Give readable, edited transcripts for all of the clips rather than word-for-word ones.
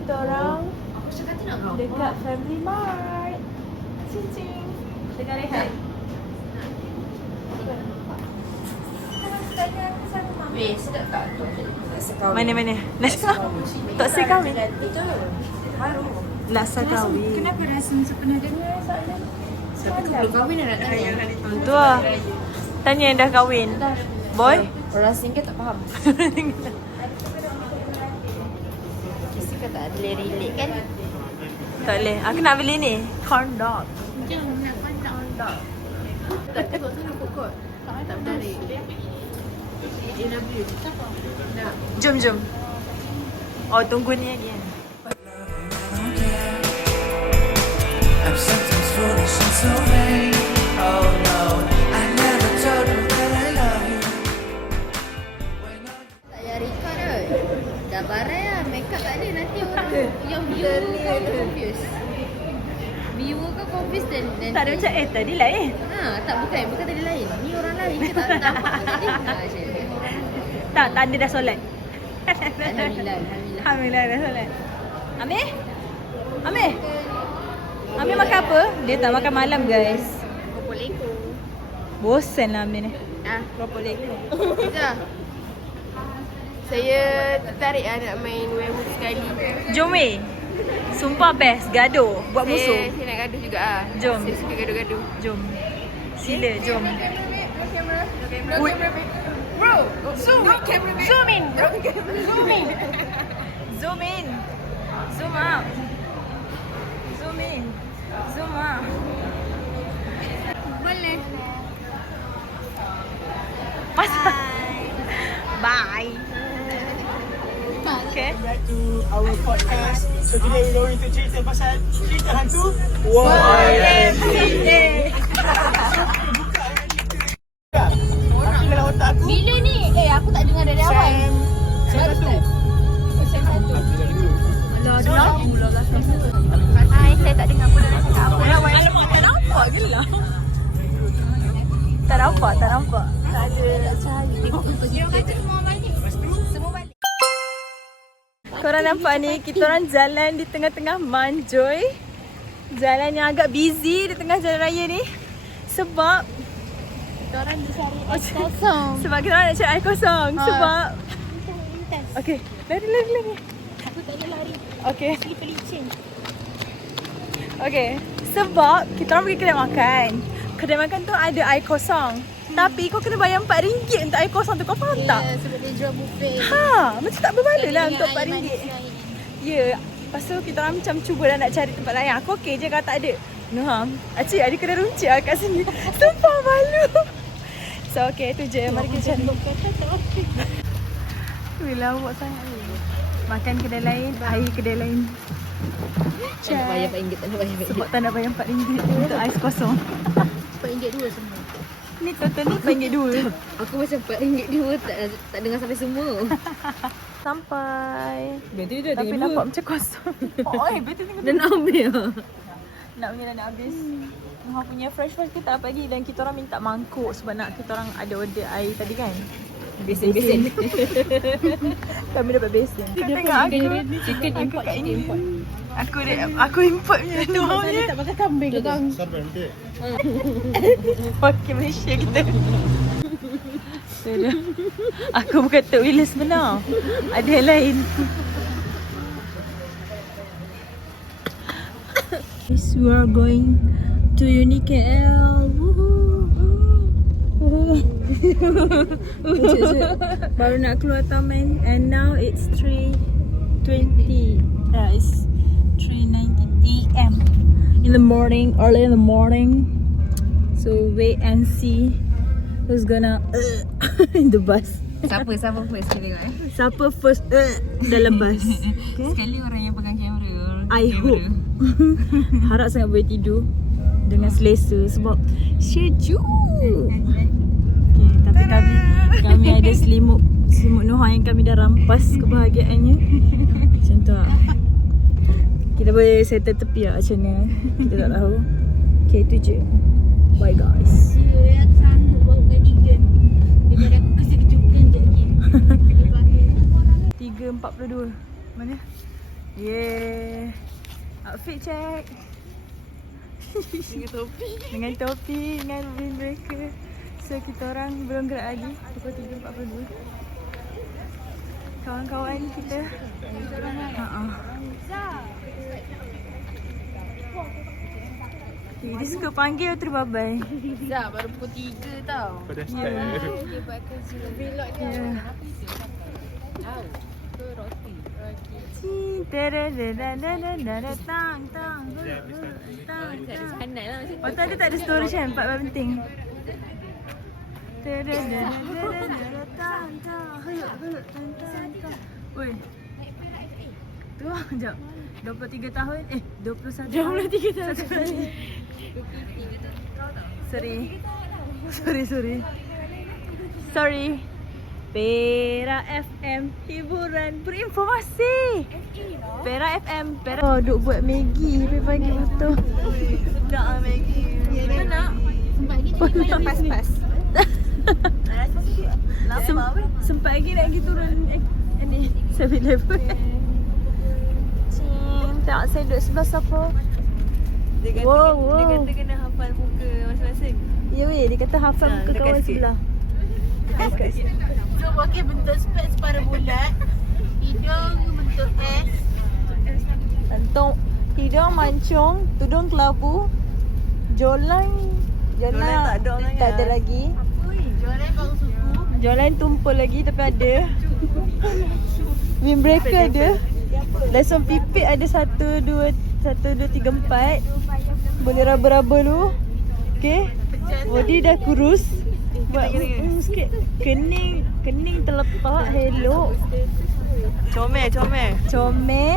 kita orang Aku cakap tu nak kau. dekat Family Mart. Cincin. Tengah rehat. Weh, sedap tak tu? Mana? Nasi kawin. Tok Si kahwin. Itu baru. Laksa kahwin. Kenapa rasa macam pernah dengar soalan? Tapi kau belum kahwin dah nak tanya. Tu lah. Tanya yang dah kahwin. Boy? Orang singgah tak faham. Kisi kau tak boleh relate kan? Tak boleh. Aku nak beli ni. Corn dog. Jom nak pandang tak? Tak tengok sana pokok. Tak menarik. AW. Nak. Jom. Oh, tunggu ni lagi kan. I'm sometimes foolish and so vain. Oh no, I never told you that I love you. Tak payah record kot. Dah barai lah. Makeup tak ada. Nanti orang yang viewer kau confused. Viewer kau confused dan Tak ada macam tadi lah tak bukan tadi lain. Ni orang lain ke tak nampak ke tadi? Macam ni. Tak, tanda dah solat. Alhamdulillah. Alhamdulillah dah solat. Amir? Amir makan apa? Dia tak makan malam guys. Keropok leko. Bosan lah Amir ni. Keropok leko. Sekejap. Saya tertarik nak main werewolf sekali. Jom weh. Sumpah best. Gaduh. Buat musuh. Saya nak gaduh juga ah. Jom. Saya suka gaduh-gaduh. Jom. Sila, jom. Wait. Bro, zoom in. Zoom in. Zoom out. Zoom in. Zoom out. Boleh. Bye. Okay. Back to our podcast. So today we're going to cerita pasal cerita hantu. YMCA. Tapi dalam otak aku Bila ni? Aku tak dengar dari awal. Baru start. Hai, saya tak dengar pun orang cakap apa. Alamak, tak nampak ke lah? Tak nampak. Tak ada cahaya. Dia kata semua balik. Semua balik. Korang nampak ni, kita orang jalan di tengah-tengah Manjoy. Jalan yang agak busy di tengah jalan raya ni. Sebab Kita orang dicari air kosong. Sebab kita orang nak cari air kosong. Sebab okay, lari. Aku tak boleh lari. Okay. Pelicin. Okay. Sebab kita orang pergi kedai makan. Kedai makan tu ada air kosong. Tapi kau kena bayar RM4 untuk air kosong tu. Kau faham tak? Ya, sebab dia jual buffet. Macam tak berbaloi lah Dengan untuk air RM4. manis lain. Ya. Lepas tu kita orang macam cuba dah nak cari tempat lain. Aku okey je kalau tak ada. Noham. Acik ada kedai runcit lah kat sini. Sumpah malu. So okay, tu je. Mari kita cari. Bila awak sangat ni. Makan kedai lain, air kedai lain. Tak nak bayar RM4, tak nak bayar RM4. Sebab tak nak bayar RM4 untuk ais kosong. RM4 dua semua. Ni total ni RM4 dua. Aku macam RM4 dua tak dengar sampai semua. Sampai. Berarti dia Tapi nampak macam kosong. Oh, betul ni. Dan ambil. Nak punya dah nak habis. Orang punya fresh ke tak apa lagi. Dan kita orang minta mangkuk sebab nak kita orang ada order air tadi kan. Besen. Kami dapat besen. Kau tengok aku. Chicken import. Aku import punya tu punya. Tak pakai kambing ke kang? Okey, Malaysia kita. Sudah. Aku bukan Tok Wheeler sebenar. Ada yang lain. We are going to UniKL. Baru nak keluar taman and now it's 3:20. It's 3:19 AM in the morning, early in the morning. So wait and see who's gonna in the bus. Siapa first kita tengok Siapa first dalam bus. Okay? Sekali orang yang pegang kamera. I hope. Harap sangat boleh tidur dengan selesa sebab schedule. Okay, tapi kami ada selimut Noha yang kami dah rampas kebahagiaannya. Macam tu lah. Kita boleh settle tepi lah macam mana. Kita tak tahu. Okay, tu je. Bye guys. Ya, aku sanggup bawa cardigan. Daripada aku kesejukan je lagi. 3.42. Mana? Yeah. Outfit check. Dengan topi, dengan windbreaker. So kita orang belum gerak lagi. Pukul 3.42. Kawan-kawan kita. Dia suka panggil tu babai. Zah baru pukul 3 tau. Kau dah start. Dia buat kerja. Vlog dia. Yeah. Tahu. Ke roti. Tang tang. Sanat lah macam tu. Waktu ada tak ada storage kan? Part paling penting. Oi. Tu lah, sekejap. 23 tahun. 21 tahun. 23 tahun. Sorry. Perak FM, hiburan berinformasi. Perak FM, Perak. Oh, duk buat Maggi pagi-pagi betul. Nak Maggi. Ya, nak. Pas-pas. Sempat lagi nak pergi turun ni 7-Eleven. Tak, saya duduk sebelah siapa? Dia kata kena hafal muka masing-masing. Ya weh, dia kata hafal muka dekat kawan sikit. sebelah. So pakai bentuk speks pada bulat. Hidung bentuk S. Antung hidung mancung, tudung kelabu. Jolan tak ada orang tak ada kan? lagi. Jualan baru suku. Jolan tumpul lagi tapi ada. Windbreaker ada. Lesson pipit ada 1, 2, 3, 4. Boleh raba-raba dulu. Okay. Body dah kurus. Buat sikit. Kening terletak. Hello. Comel. Comel.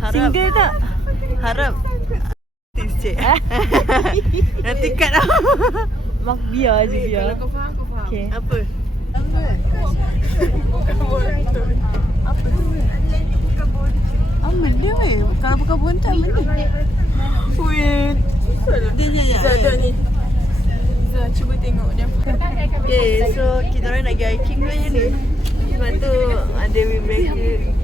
Harap. Single tak? Harap. Cik. Nanti cut lah. Mak biar je biar. Kau faham, kau faham. Okay. Apa? Amat dia weh. Kalau bukan bontak mana? Weh. Dia ni Zah ni. Zah cuba tengok dia. Okay, so kita orang nak pergi hiking sebenarnya ni. Sebab tu ada windbreaker.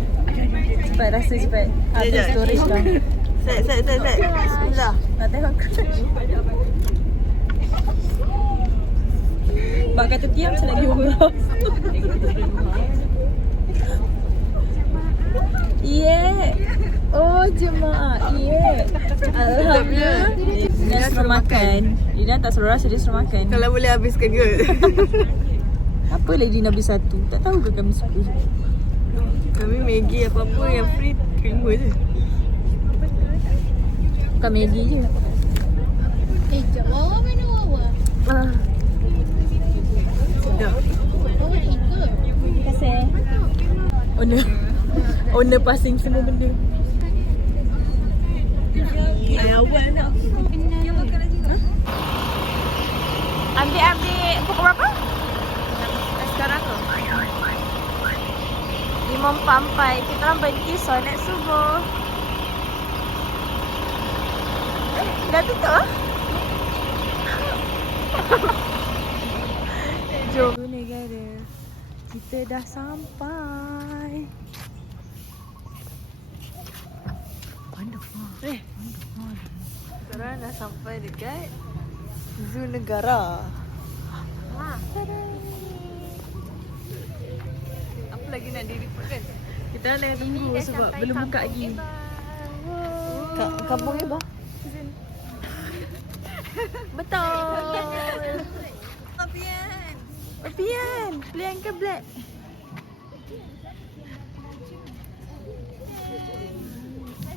Cepat rasa cepat. Habis Sekejap. storage dah. Set. Bismillah. Nak tengok crash. Mak kata tiap macam nak pergi umrah. Yeah. Oh jemaah. Yeah. Alhamdulillah. Dia suruh makan. Dina tak suruh rasa, dia suruh makan. Kalau boleh habiskan ke? Apa lagi Nabi satu? Tak tahu ke kami suka? Kami Maggi apa-apa yang free terima je. Bukan Maggi je. Jom. Wawa mana Wawa? Sedap. Wawa nak ikut. Terima kasih. Owner passing semua benda. Awal nak. Ambil pukul berapa? Sekarang ke? 5.44. Kita orang berhenti solat subuh. Dah tutup ah? Jom negara. Kita dah sampai. Sekarang dah sampai dekat Zoo Negara. Apa lagi nak di-report kan? Kita dah tunggu sebab belum buka lagi. Kampung Ebah. Betul. Pian. Pian ke black?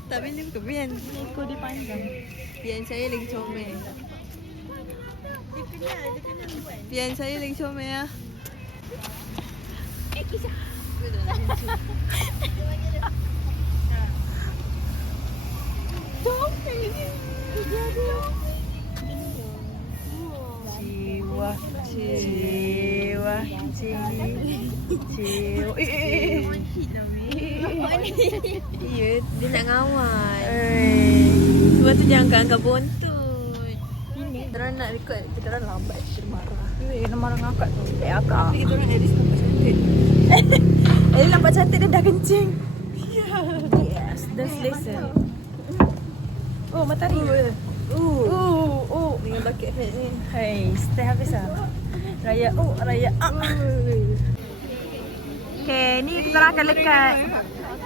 Tak boleh ke Pian? Ekor dia panjang. Pian saya lagi comel. Pian saya lagi comel lah. Ciwa. Ya, dia nak ngawal. Sebab tu jangan angkat buntut. Kita orang nak record, kita orang lambat, kita marah. Kena marah ngakak tu. Akak. Tapi kita orang at least nampak cantik. Nampak cantik dia dah kencing. Yes. dan selesa. Oh, matahari. Dengan bucket hat ni. Hai, stay habis lah. Raya, raya. Okay, ni kita orang akan lekat.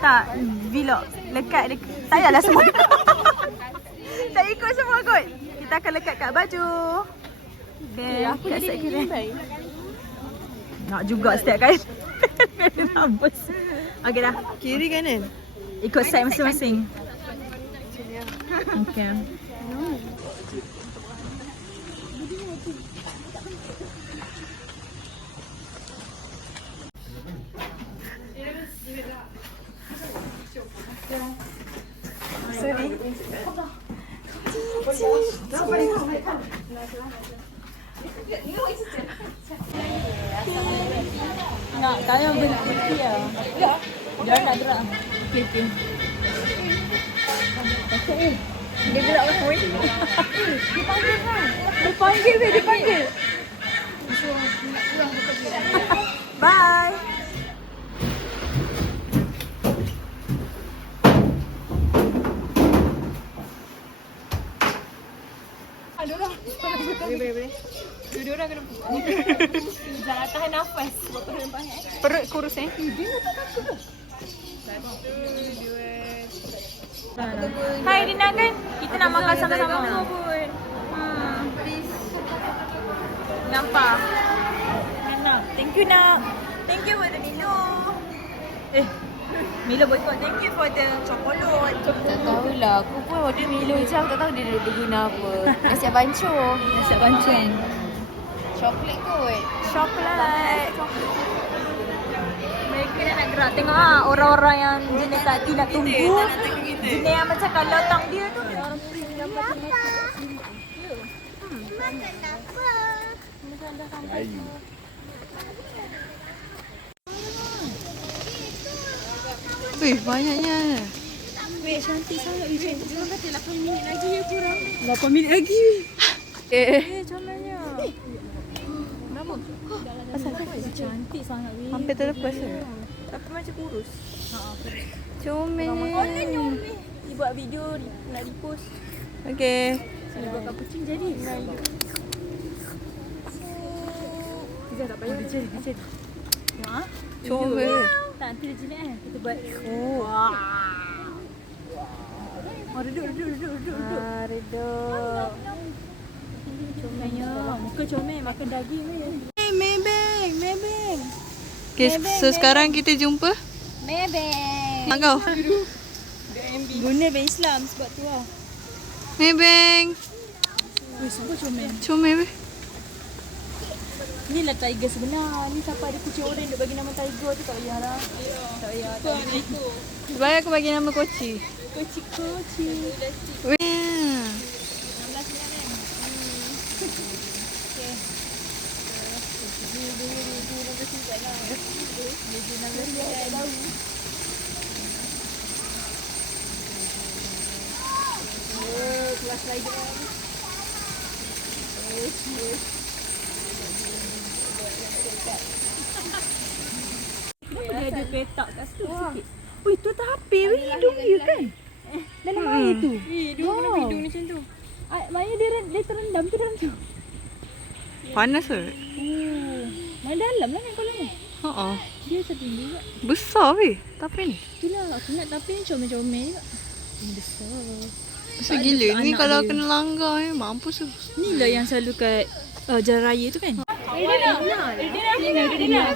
Tak, vlog. Lekat, tak payahlah semua. Tak ikut semua kot. Kita akan lekat kat baju. Okay, aku kat set kiri. Nak juga setiap kali. Mampus. Okay dah. Kiri kanan? Ikut set masing-masing. Okay. Nak tanya berhenti lah. Dia nak gerak. Okay. Dia gerak apa weh? Dipanggil kan? Dipanggil. Bye. Boleh. Dua orang kena jangan tahan nafas. Perut kurus Dia tak takut. 1, 2. Hai Rina kan? Kita nak makan sama-sama. Nampak? Nak. Thank you nak. Thank you for the Milo. Milo boycott. Thank you for the chocolate. Tak tahulah. Aku pun order Milo je. Aku tak tahu dia guna apa. Nasihat bancuh. Nasihat bancuh. Coklat kot. Coklat. Mereka nak gerak. Tengok orang-orang yang jenis tak nak tunggu. Jenis yang macam kalau tang dia tu. Orang puri ni dapat makan apa? Wih, banyaknya. Weh, cantik sangat. Jangan kata 8 minit lagi ya kurang. 8 minit lagi. Comelnya. Kenapa? Asal cantik sangat weh. Hampir terlepas ke? Tapi macam kurus. Comel. Oh, ni nyomel. Dia buat video nak repost. Okay. Dia buat cappuccino jadi. Kita tak payah dia cari. Ha? Comel. Tak, nanti dia jelek kan. Kita buat. Oh. Oh, duduk. Reduk. Comelnya. Muka comel makan daging ni. Maybank. Okay, so sekarang kita jumpa Maybank. kau. Guna bank Islam sebab tu lah. Maybank. Weh, sungguh comel. Comel weh. Ni lah tiger sebenar. Ni siapa ada kucing orang duk bagi nama tiger tu tak payah lah. Tak payah. Sebab aku bagi nama Koci. Koci. Weh. Kelas rider. Kenapa dia ada petak kat situ sikit? Wih, tu tak api weh, hidung dia kan? Dalam air tu. Dia kena hidung macam tu. Maknanya dia terendam tu dalam tu. Panas ke? Main dalam lah kan kolam ni. Haa. Dia setinggi juga. Besar weh. Tapi ni. Itulah aku nak tapi comel-comel juga. Besar. Besar gila. Ni kalau kena langgar mampus tu. Ni lah yang selalu kat jalan raya tu kan. Rina.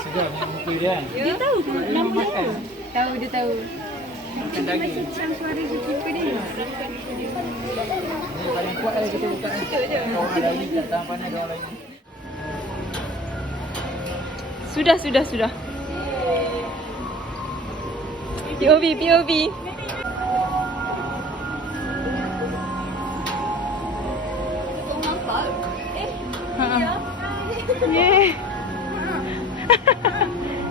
Sedap muka dia kan. Dia tahu ke nama dia? Tahu, dia tahu. Makan daging. Macam suara kucing dia. Ni paling kuat lah kita buka ni. Orang lain tak tahan panas orang lain. Sudah. POV.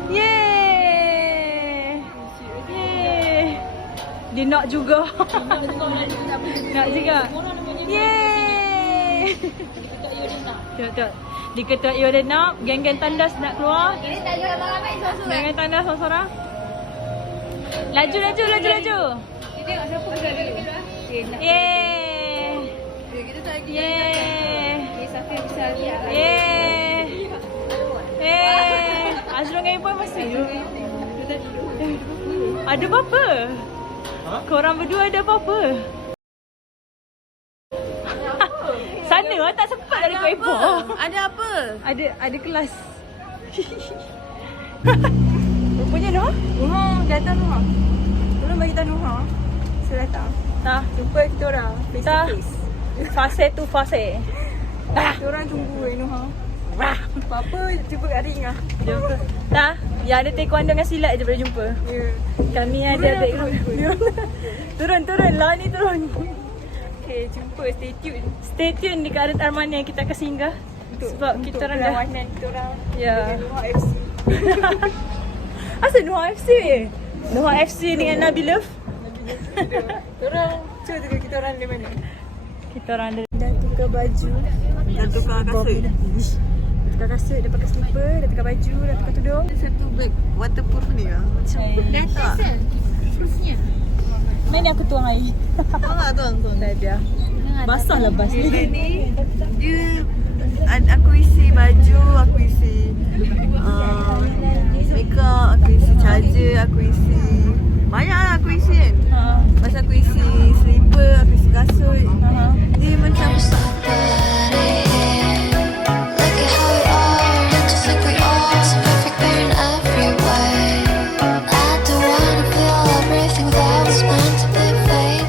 Yeay. Dia nak juga. Nak juga. Yeay. Tengok. Diketuk you ada nak, geng-geng tandas nak keluar. Ini tak ada ramai-ramai seorang-seorang. Geng-geng tandas seorang-seorang. Laju. Tengok siapa kali. Yeay. Kita tak lagi. Yeay. Okay, Safi bisa lihat. Yeay. Azrul dengan Ipoh masih. Ada apa-apa? Korang berdua ada apa-apa? Sana lah, tak sempat ada kau Ipoh. Ada apa? Ada kelas. Rupanya Noha? Datang Noha. Belum bagi tahu Noha. Saya datang. Tak. Jumpa kita orang face to Tak. face. Fase tu fase. Kita orang tunggu Noha. Apa-apa jumpa kat ring lah. Jumpa. Tak. Yang ada taekwondo dengan silat je boleh jumpa. Ya. Kami ada background. Turun. Lah ni turun. Okay, jumpa. Stay tune. Stay tune di Garden Armani yang kita akan singgah. Sebab kita orang dah. perlawanan kita orang Ya. dengan Noha FC. Asal Noha FC? Noha FC dengan Nabi Love. Kita orang cuba tengok kita orang dari mana. Kita orang ada. Dah tukar baju. Dah tukar kasut. Tukar kasut, dah pakai slipper, dah tukar baju, dah tukar tudung. Satu bag waterproof ni lah. Macam Atas kan? Terusnya. Main ni aku tuang air. tuang. Tak ada. Basah lah bas ni. Ni dia aku isi baju, aku isi makeup, aku isi charger, aku isi banyak lah aku isi kan. Masa aku isi slipper, aku isi kasut. Dia macam Look at how we are, just like we are, so perfect there in every way. I don't wanna feel everything that was meant to be faded.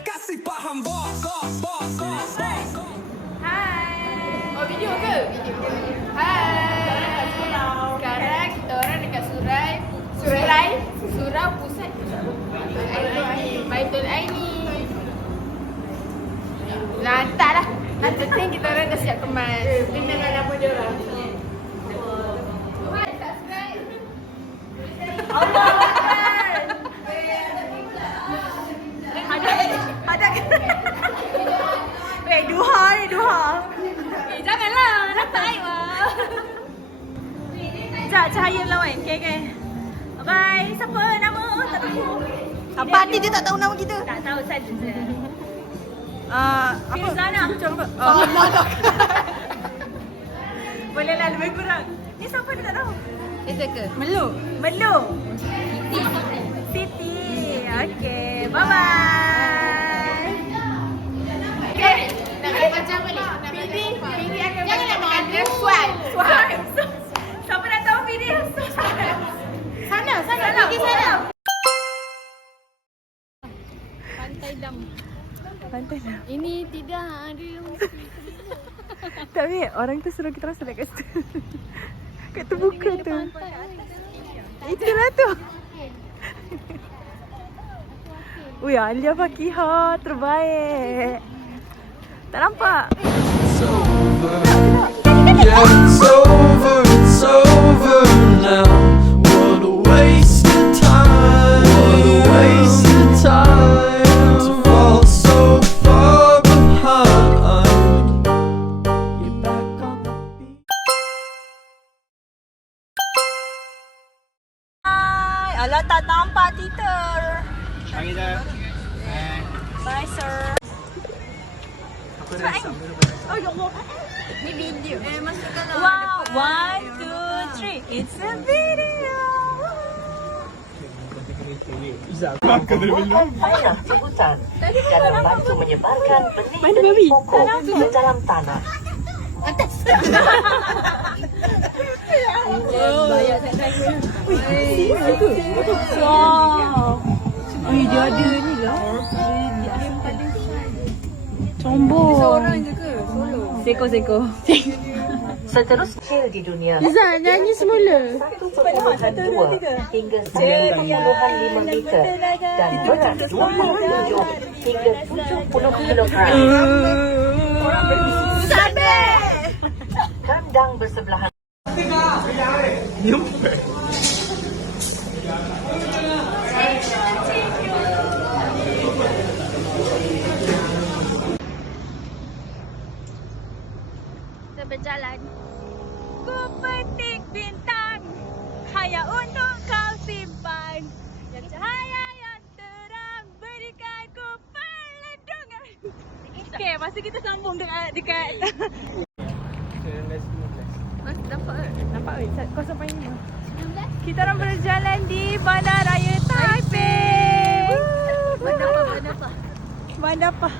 Kasih paham bos. Oh, video ke? Video. Hai. Sekarang kita orang dekat Surau Pusat Baitul Aini. Lantak lah. Nanti kita orang dah siap kemas. Dengan nama dia orang. Duha. Janganlah. Nampak air lah. Sekejap, cahaya lawan. Okay. Bye. Siapa nama? Tak tahu. apa ni dia tak tahu nama kita. Tak tahu saja. Apa? Firzana. Boleh lah lebih kurang. Ni siapa dia tak tahu? Itu ke? Melu. Siti. Okay. Bye-bye. Okay. Nak macam balik. Pidi akan jangan nak swipe. Siapa dah tahu Pidi? Sana. Pergi sana. Pantai lah. Ini tidak ada. Tapi orang tu suruh kita rasa dekat situ. Kat terbuka tu. Itulah tu. Ui, Alia Fakihah terbaik. Tak nampak? Yeah, it's over now. What a waste of time. To fall so far behind. You're back on the beat. Hai, alah tak nampak Twitter. Panggil dah. Bye sir. Apa dah sama? Oh ya Allah. Ni video. Masukkan Wow, 1, 2, 3. It's a video. Saya sebutan dalam bantu menyebarkan benih pokok ke dalam tanah. Wow. Ui, dia ada ni lah. Sombong. Seorang je ke? Solo. Seko. Seterus kecil di dunia. Zah, nyanyi semula. 1.2 hingga 9.5 meter dan berat 27 hingga 70 kilogram. Kandang bersebelahan. Nyumpet. Kita berjalan. Ku petik bintang hanya untuk kau simpan. Yang cahaya yang terang berikan ku perlindungan. Okay, masa kita sambung dekat Nampak ke? 0.5. Kita orang berjalan di Bandaraya Taipei. Bandar apa?